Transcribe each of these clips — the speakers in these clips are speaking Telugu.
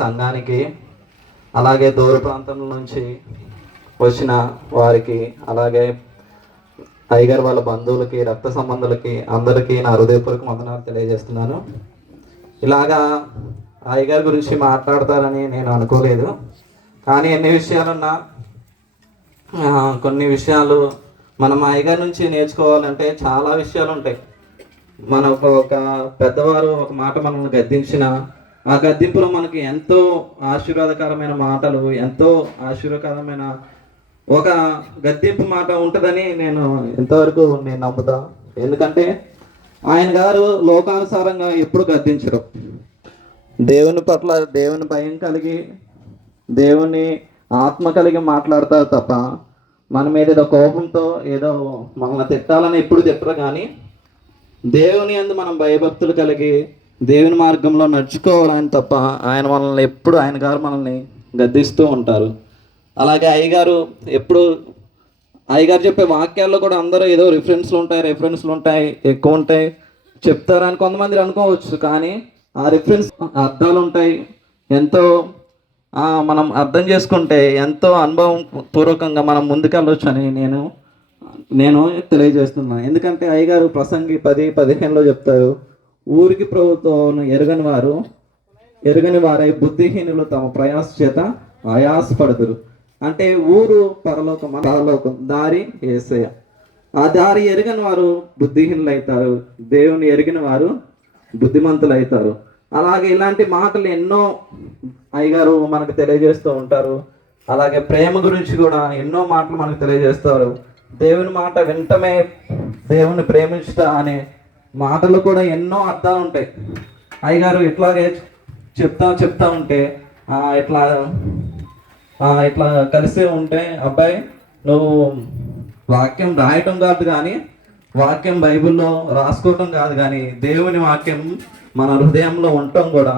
సంఘానికి, అలాగే దూర ప్రాంతం నుంచి వచ్చిన వారికి, అలాగే అయ్యగారు వాళ్ళ బంధువులకి, రక్త సంబంధులకి అందరికీ నా హృదయపూర్వక వందనాలు తెలియజేస్తున్నాను. ఇలాగా అయ్యగారి గురించి మాట్లాడతారని నేను అనుకోలేదు. కానీ ఎన్ని విషయాలున్నా కొన్ని విషయాలు మనం అయ్యగారి నుంచి నేర్చుకోవాలంటే చాలా విషయాలు ఉంటాయి. మనకు ఒక పెద్దవారు ఒక మాట మనల్ని గద్దించిన ఆ గద్దింపులో మనకి ఎంతో ఆశీర్వాదకరమైన మాటలు, ఎంతో ఆశీర్వాదకరమైన ఒక గద్దింపు మాట ఉంటుందని నేను ఇంతవరకు నేను నమ్ముతా. ఎందుకంటే ఆయన గారు లోకానుసారంగా ఎప్పుడు గద్దించరు. దేవుని పట్ల దేవుని భయం కలిగి, దేవుని ఆత్మ కలిగి మాట్లాడతారు తప్ప మన మీద ఏదో కోపంతో ఏదో మనల్ని తిట్టాలని ఎప్పుడు తిట్టరు. కానీ దేవుని యందు మనం భయభక్తులు కలిగి దేవుని మార్గంలో నడుచుకోవాలని తప్ప ఆయన గారు మనల్ని గద్దిస్తూ ఉంటారు. అలాగే అయ్యగారు చెప్పే వాక్యాల్లో కూడా అందరూ ఏదో రెఫరెన్స్లు ఉంటాయి, ఎక్కువ ఉంటాయి చెప్తారని కొంతమంది అనుకోవచ్చు. కానీ ఆ రిఫరెన్స్ అర్థాలు ఉంటాయి. ఎంతో మనం అర్థం చేసుకుంటే ఎంతో అనుభవం పూర్వకంగా మనం ముందుకెళ్ళవచ్చు అని నేను తెలియజేస్తున్నాను. ఎందుకంటే అయ్యగారు ప్రసంగి 10:15 చెప్తారు, ఊరికి ప్రభుత్వం ఎరుగని వారై బుద్ధిహీనులు తమ ప్రయాస చేత ఆయాసపడుదురు. అంటే ఊరు పరలోకం దారి యేసయ్య. ఆ దారి ఎరగని వారు బుద్ధిహీనులు అవుతారు, దేవుని ఎరిగిన వారు బుద్ధిమంతులు అవుతారు. అలాగే ఇలాంటి మాటలు ఎన్నో అయ్యగారు మనకు తెలియజేస్తూ ఉంటారు. అలాగే ప్రేమ గురించి కూడా ఎన్నో మాటలు మనకు తెలియజేస్తారు. దేవుని మాట వింటమే దేవుని ప్రేమించుట అనే మాటలు కూడా ఎన్నో అర్థాలు ఉంటాయి. అయ్యగారు ఇట్లాగే చెప్తా ఉంటే ఇట్లా కలిసి ఉంటే, అబ్బాయి నువ్వు వాక్యం రాయటం కాదు కానీ, వాక్యం బైబిల్లో రాసుకోవటం కాదు కానీ, దేవుని వాక్యం మన హృదయంలో ఉండటం కూడా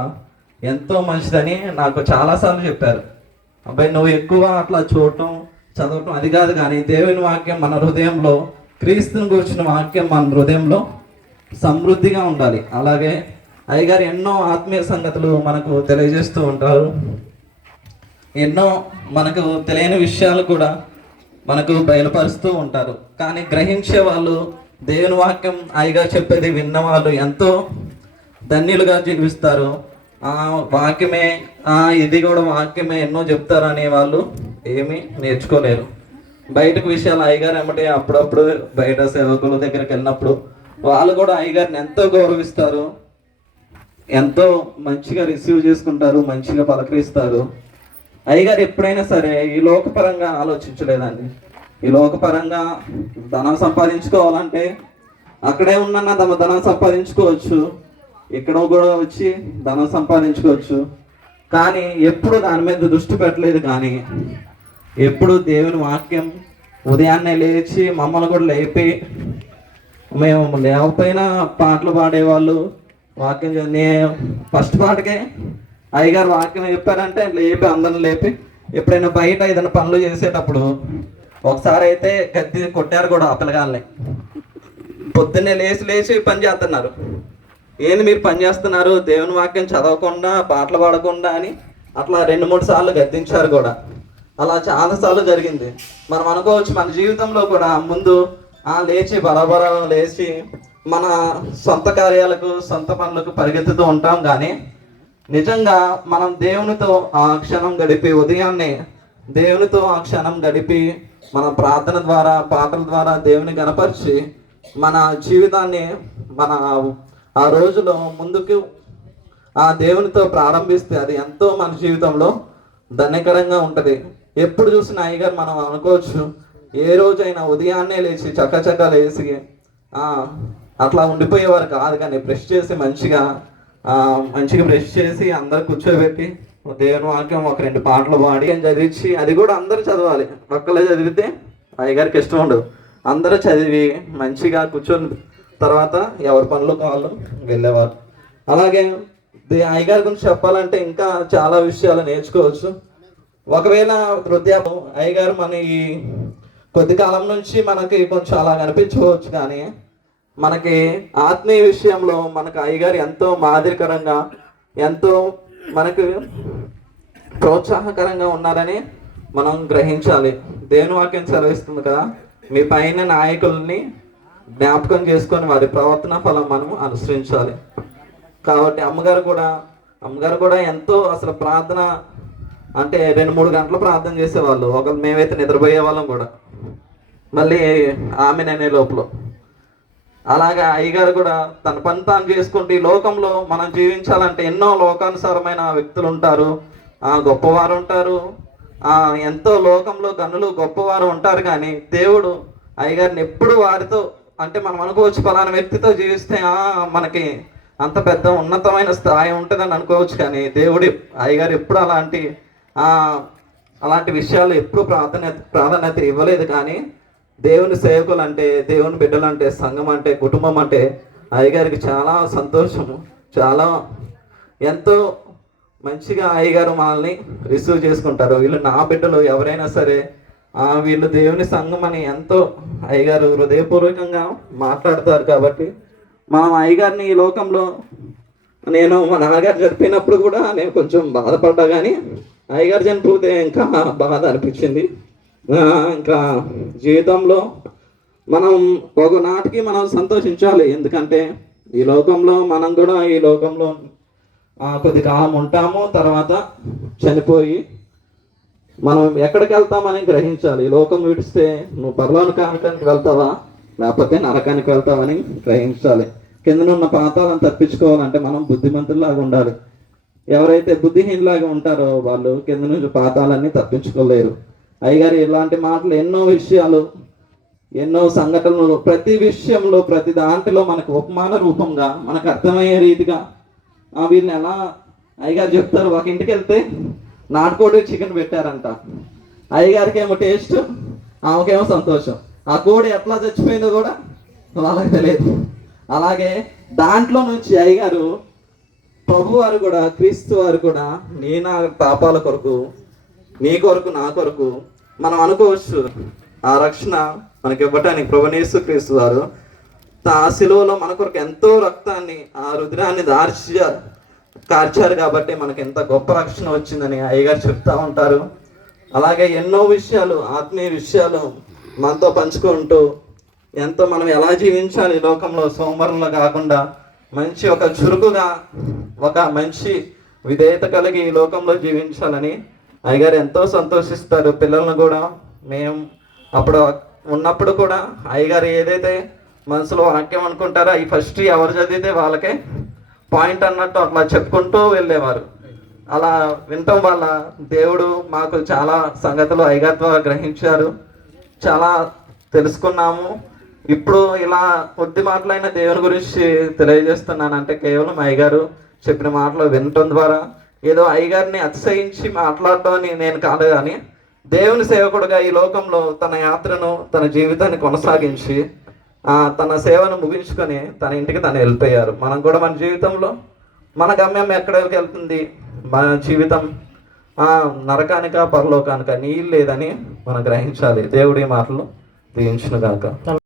ఎంతో మంచిదని నాకు చాలాసార్లు చెప్పారు. అబ్బాయి నువ్వు ఎక్కువ అట్లా చదవటం అది కాదు కానీ, దేవుని వాక్యం మన హృదయంలో, క్రీస్తుని గురించిన వాక్యం మన హృదయంలో సమృద్ధిగా ఉండాలి. అలాగే అయ్యగారు ఎన్నో ఆత్మీయ సంగతులు మనకు తెలియజేస్తూ ఉంటారు. ఎన్నో మనకు తెలియని విషయాలు కూడా మనకు బయలుపరుస్తూ ఉంటారు. కానీ గ్రహించే వాళ్ళు, దేవుని వాక్యం అయ్యగారు చెప్పేది విన్నవాళ్ళు ఎంతో ధన్యులుగా జీవిస్తారు. వాక్యమే ఇది కూడా వాక్యమే ఎన్నో చెప్తారు అనే వాళ్ళు ఏమీ నేర్చుకోలేరు. బయటకు విషయాలు అయ్యగారు ఏమంటే అప్పుడప్పుడు బయట సేవకుల దగ్గరికి వెళ్ళినప్పుడు వాళ్ళు కూడా అయ్యగారిని ఎంతో గౌరవిస్తారు, ఎంతో మంచిగా రిసీవ్ చేసుకుంటారు, మంచిగా పలకరిస్తారు. అయ్యగారు ఎప్పుడైనా సరే ఈ లోకపరంగా ఆలోచించలేదండి. ఈ లోకపరంగా ధనం సంపాదించుకోవాలంటే అక్కడే ఉన్న ధనం సంపాదించుకోవచ్చు, ఇక్కడ కూడా వచ్చి ధనం సంపాదించుకోవచ్చు. కానీ ఎప్పుడు దాని మీద దృష్టి పెట్టలేదు. కానీ ఎప్పుడు దేవుని వాక్యం ఉదయాన్నే లేచి మమ్మల్ని కూడా లేపి, మేము లేకపోయినా పాటలు పాడేవాళ్ళు, వాక్యం ఫస్ట్ పాటకే అయ్యగారు వాక్యం చెప్పారంటే లేపి అందరిని లేపి, ఎప్పుడైనా బయట ఏదైనా పనులు చేసేటప్పుడు ఒకసారి అయితే గద్ది కొట్టారు కూడా ఆ పిల్లగాల్ని. పొద్దున్నే లేచి పని చేస్తున్నారు. ఏంది మీరు పని చేస్తున్నారు, దేవుని వాక్యం చదవకుండా పాటలు పాడకుండా అని అట్లా 2-3 సార్లు గద్దించారు కూడా. అలా చాలాసార్లు జరిగింది. మనం అనుకోవచ్చు మన జీవితంలో కూడా ముందు లేచి బరాబరా లేచి మన సొంత కార్యాలకు, సొంత పనులకు పరిగెత్తుతూ ఉంటాం. కానీ నిజంగా మనం దేవునితో ఆ క్షణం గడిపి, ఉదయాన్నే దేవునితో ఆ క్షణం గడిపి, మన ప్రార్థన ద్వారా, పాటల ద్వారా దేవుని గణపరిచి మన జీవితాన్ని ఆ రోజులో ముందుకు ఆ దేవునితో ప్రారంభిస్తే అది ఎంతో మన జీవితంలో ధన్యకరంగా ఉంటుంది. ఎప్పుడు చూసిన అయ్యగారు మనం అనుకోవచ్చు, ఏ రోజైనా ఉదయాన్నే లేచి చక్కచక్క లేచి అట్లా ఉండిపోయేవారు కాదు. కానీ బ్రష్ చేసి మంచిగా బ్రష్ చేసి అందరు కూర్చోబెట్టి దేవుని వాక్యం 1-2 పాటలు పాడి చదివించి, అది కూడా అందరూ చదవాలి. ఒక్కలే చదివితే అయ్యగారికి ఇష్టం ఉండదు. అందరూ చదివి మంచిగా కూర్చొని తర్వాత ఎవరి పనులకు వాళ్ళు వెళ్ళేవారు. అలాగే అయ్యగారి గురించి చెప్పాలంటే ఇంకా చాలా విషయాలు నేర్చుకోవచ్చు. ఒకవేళ వృద్ధాప్యం అయ్యగారు మన ఈ కొద్ది కాలం నుంచి మనకి కొంచెం అలా కనిపించవచ్చు. కానీ మనకి ఆత్మీయ విషయంలో మనకు అయ్యగారు ఎంతో మాదిరికరంగా, ఎంతో మనకు ప్రోత్సాహకరంగా ఉన్నారని మనం గ్రహించాలి. దేవుని వాక్యం సెలవిస్తుంది కదా, మీ పైన నాయకుల్ని జ్ఞాపకం చేసుకొని వారి ప్రవర్తన ఫలం మనము అనుసరించాలి. కాబట్టి అమ్మగారు కూడా ఎంతో అసలు ప్రార్థన అంటే 2-3 గంటలు ప్రార్థన చేసేవాళ్ళు. ఒకరు మేమైతే నిద్రపోయే వాళ్ళం కూడా, మళ్ళీ ఆమె అనే లోపల. అలాగే అయ్యగారు కూడా తన పని తాను చేసుకుంటూ ఈ లోకంలో మనం జీవించాలంటే ఎన్నో లోకానుసారమైన వ్యక్తులు ఉంటారు, గొప్పవారు ఉంటారు, ఎంతో లోకంలో గనులు గొప్పవారు ఉంటారు. కానీ దేవుడు అయ్యగారిని ఎప్పుడు వారితో అంటే మనం అనుకోవచ్చు ఫలానా వ్యక్తితో జీవిస్తే మనకి అంత పెద్ద ఉన్నతమైన స్థాయి ఉంటుందని అనుకోవచ్చు. కానీ దేవుడు అయ్యగారు ఎప్పుడు అలాంటి విషయాలు ఎప్పుడు ప్రాధాన్యత ఇవ్వలేదు. కానీ దేవుని సేవకులు అంటే, దేవుని బిడ్డలు అంటే, సంఘం అంటే, కుటుంబం అంటే అయ్యగారికి చాలా సంతోషము. చాలా ఎంతో మంచిగా అయ్యగారు మనల్ని రిసీవ్ చేసుకుంటారు. వీళ్ళు నా బిడ్డలు ఎవరైనా సరే, వీళ్ళు దేవుని సంఘం అని ఎంతో అయ్యగారు హృదయపూర్వకంగా మాట్లాడతారు. కాబట్టి మనం అయ్యగారిని ఈ లోకంలో నేను మా నాన్నగారు చనిపోయినప్పుడు కూడా నేను కొంచెం బాధపడ్డా, కానీ అయ్యగారు చనిపోతే ఇంకా బాధ అనిపించింది. ఇంకా జీవితంలో మనం ఒకనాటికి మనం సంతోషించాలి. ఎందుకంటే ఈ లోకంలో మనం కూడా ఈ లోకంలో కొద్ది కాలం ఉంటాము, తర్వాత చనిపోయి మనం ఎక్కడికి వెళ్తామని గ్రహించాలి. ఈ లోకం విడిస్తే నువ్వు పరలోకానికి వెళ్తావా లేకపోతే నరకానికి వెళ్తావని గ్రహించాలి. కిందనున్న పాతాలను తప్పించుకోవాలంటే మనం బుద్ధిమంతుల్లాగా ఉండాలి. ఎవరైతే బుద్ధిహీనులాగా ఉంటారో వాళ్ళు కింద నుంచి పాతాలన్నీ తప్పించుకోలేరు. అయ్యగారు ఇలాంటి మాటలు ఎన్నో విషయాలు, ఎన్నో సంఘటనలు, ప్రతి విషయంలో ప్రతి దాంట్లో మనకు ఉపమాన రూపంగా మనకు అర్థమయ్యే రీతిగా వీళ్ళని ఎలా అయ్యగారు చెప్తారు. ఒక ఇంటికి వెళ్తే నాటుకోడి చికెన్ పెట్టారంట. అయ్యగారికి ఏమో టేస్ట్, ఆమెకేమో సంతోషం. ఆ కోడి ఎట్లా చచ్చిపోయిందో కూడా వాళ్ళకి తెలియదు. అలాగే దాంట్లో నుంచి అయ్యగారు ప్రభు వారు కూడా, క్రీస్తు వారు కూడా నా పాపాల కొరకు, నీ కొరకు, నా కొరకు మనం అనుకోవచ్చు ఆ రక్షణ మనకి ఇవ్వటానికి ప్రభువైన యేసుక్రీస్తు వారు ఆ శిలువలో మన కొరకు ఎంతో రక్తాన్ని, ఆ రుధిరాన్ని కార్చారు. కాబట్టి మనకి ఎంత గొప్ప రక్షణ వచ్చిందని అయ్యగారు చెప్తా ఉంటారు. అలాగే ఎన్నో విషయాలు, ఆత్మీయ విషయాలు మనతో పంచుకుంటూ ఎంతో మనం ఎలా జీవించాలి ఈ లోకంలో సోమరులు కాకుండా మంచి ఒక చురుకుగా, ఒక మంచి విధేయత కలిగి ఈ లోకంలో జీవించాలని అయ్యగారు ఎంతో సంతోషిస్తారు. పిల్లలను కూడా మేము అప్పుడు ఉన్నప్పుడు కూడా అయ్యగారు ఏదైతే మనసులో వాక్యం అనుకుంటారో అవి ఫస్ట్ ఎవరు చదివితే వాళ్ళకే పాయింట్ అన్నట్టు అట్లా చెప్పుకుంటూ వెళ్ళేవారు. అలా వినటం వల్ల దేవుడు మాకు చాలా సంగతులు అయ్యగారి ద్వారా గ్రహించారు, చాలా తెలుసుకున్నాము. ఇప్పుడు ఇలా కొద్ది మాటలైన దేవుని గురించి తెలియజేస్తున్నానంటే కేవలం అయ్యగారు చెప్పిన మాటలు వినటం ద్వారా, ఏదో అయ్యగారిని అతిశయించి మాట్లాడటం అని నేను కాదు, కానీ దేవుని సేవకుడుగా ఈ లోకంలో తన యాత్రను, తన జీవితాన్ని కొనసాగించి తన సేవను ముగించుకొని తన ఇంటికి తను వెళ్ళిపోయారు. మనం కూడా మన జీవితంలో మన గమ్యం ఎక్కడికి వెళ్తుంది, మన జీవితం నరకానిక పరలోకానిక నీళ్ళు లేదని మనం గ్రహించాలి. దేవుడి మాటలు దీవించును గాక.